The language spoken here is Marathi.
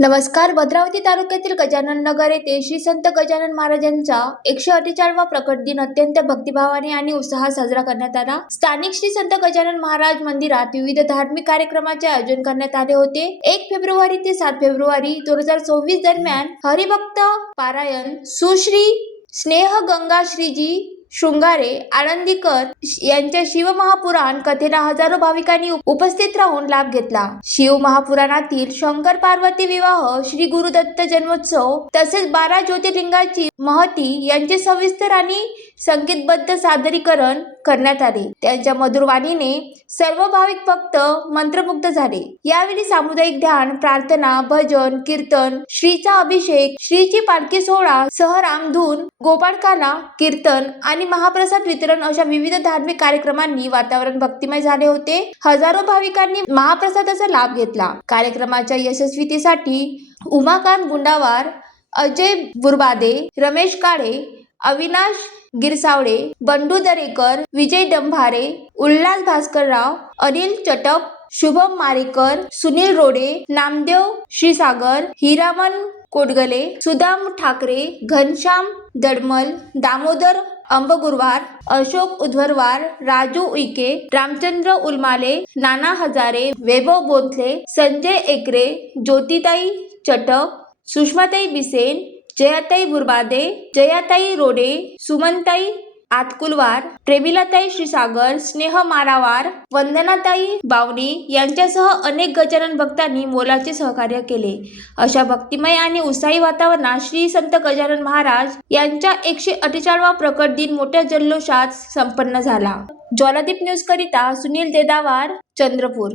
नमस्कार. भद्रावती तालुक्यातील गजानन नगर येथे श्री संत गजानन महाराजांचा 148वा प्रकट दिन अत्यंत भक्तिभावाने आणि उत्साहात साजरा करण्यात आला. स्थानिक श्री संत गजानन महाराज मंदिरात विविध धार्मिक कार्यक्रमाचे आयोजन करण्यात आले होते. 1 फेब्रुवारी ते 7 फेब्रुवारी 2024 दरम्यान हरिभक्त पारायण, सुश्री स्नेह गंगा श्रीजी शृंगारे आळंदीकर यांच्या शिवमहापुराण कथेला हजारो भाविकांनी उपस्थित राहून लाभ घेतला. शिवमहापुराणातील शंकर पार्वती विवाह, श्री गुरुदत्त जन्मोत्सव तसेच 12 ज्योतिर्लिंगाची महती यांचे सविस्तर आणि संकेतबद्ध सादरीकरण करण्यात आले. त्यांच्या मधुर वाणीने सर्व भाविक भक्त मंत्रमुग्ध झाले. यावेळी सामुदायिक ध्यान, प्रार्थना, भजन, कीर्तन, श्रीचा अभिषेक, श्रीची पालखी सोहळा सह रामधून, गोपाळकाला कीर्तन आणि महाप्रसाद वितरण अशा विविध धार्मिक कार्यक्रमांनी वातावरण भक्तिमय झाले होते. हजारो भाविकांनी महाप्रसादाचा लाभ घेतला. कार्यक्रमाच्या यशस्वीतेसाठी उमाकांत गुंडावार, अजय बुरबादे, रमेश काळे, अविनाश गिरसावडे, बंडू दरेकर, विजय डंभारे, उल्हास भास्करराव, अनिल चटप, शुभम मारेकर, सुनील रोडे, नामदेव क्षीरसागर, हिरामन कोडगले, सुदाम ठाकरे, घनश्याम दडमल, दामोदर अंबगुरवार, अशोक उध्वरवार, राजू उईके, रामचंद्र उलमाले, नाना हजारे, वैभव बोंथले, संजय एकरे, ज्योतिताई चटप, सुषमाताई बिसेन, जयाताई बुरबादे, जयाताई रोडे, सुमनताई आतकुलवार, प्रेमिलाताई क्षीरसागर, स्नेह मारावार, वंदनाताई बावणी यांच्यासह अनेक गजानन भक्तांनी मोलाचे सहकार्य केले. अशा भक्तिमय आणि उत्साही वातावरणात श्री संत गजानन महाराज यांचा 148वा प्रकट दिन मोठ्या जल्लोषात संपन्न झाला. ज्वालादीप न्यूज करिता सुनील देदावार, चंद्रपूर.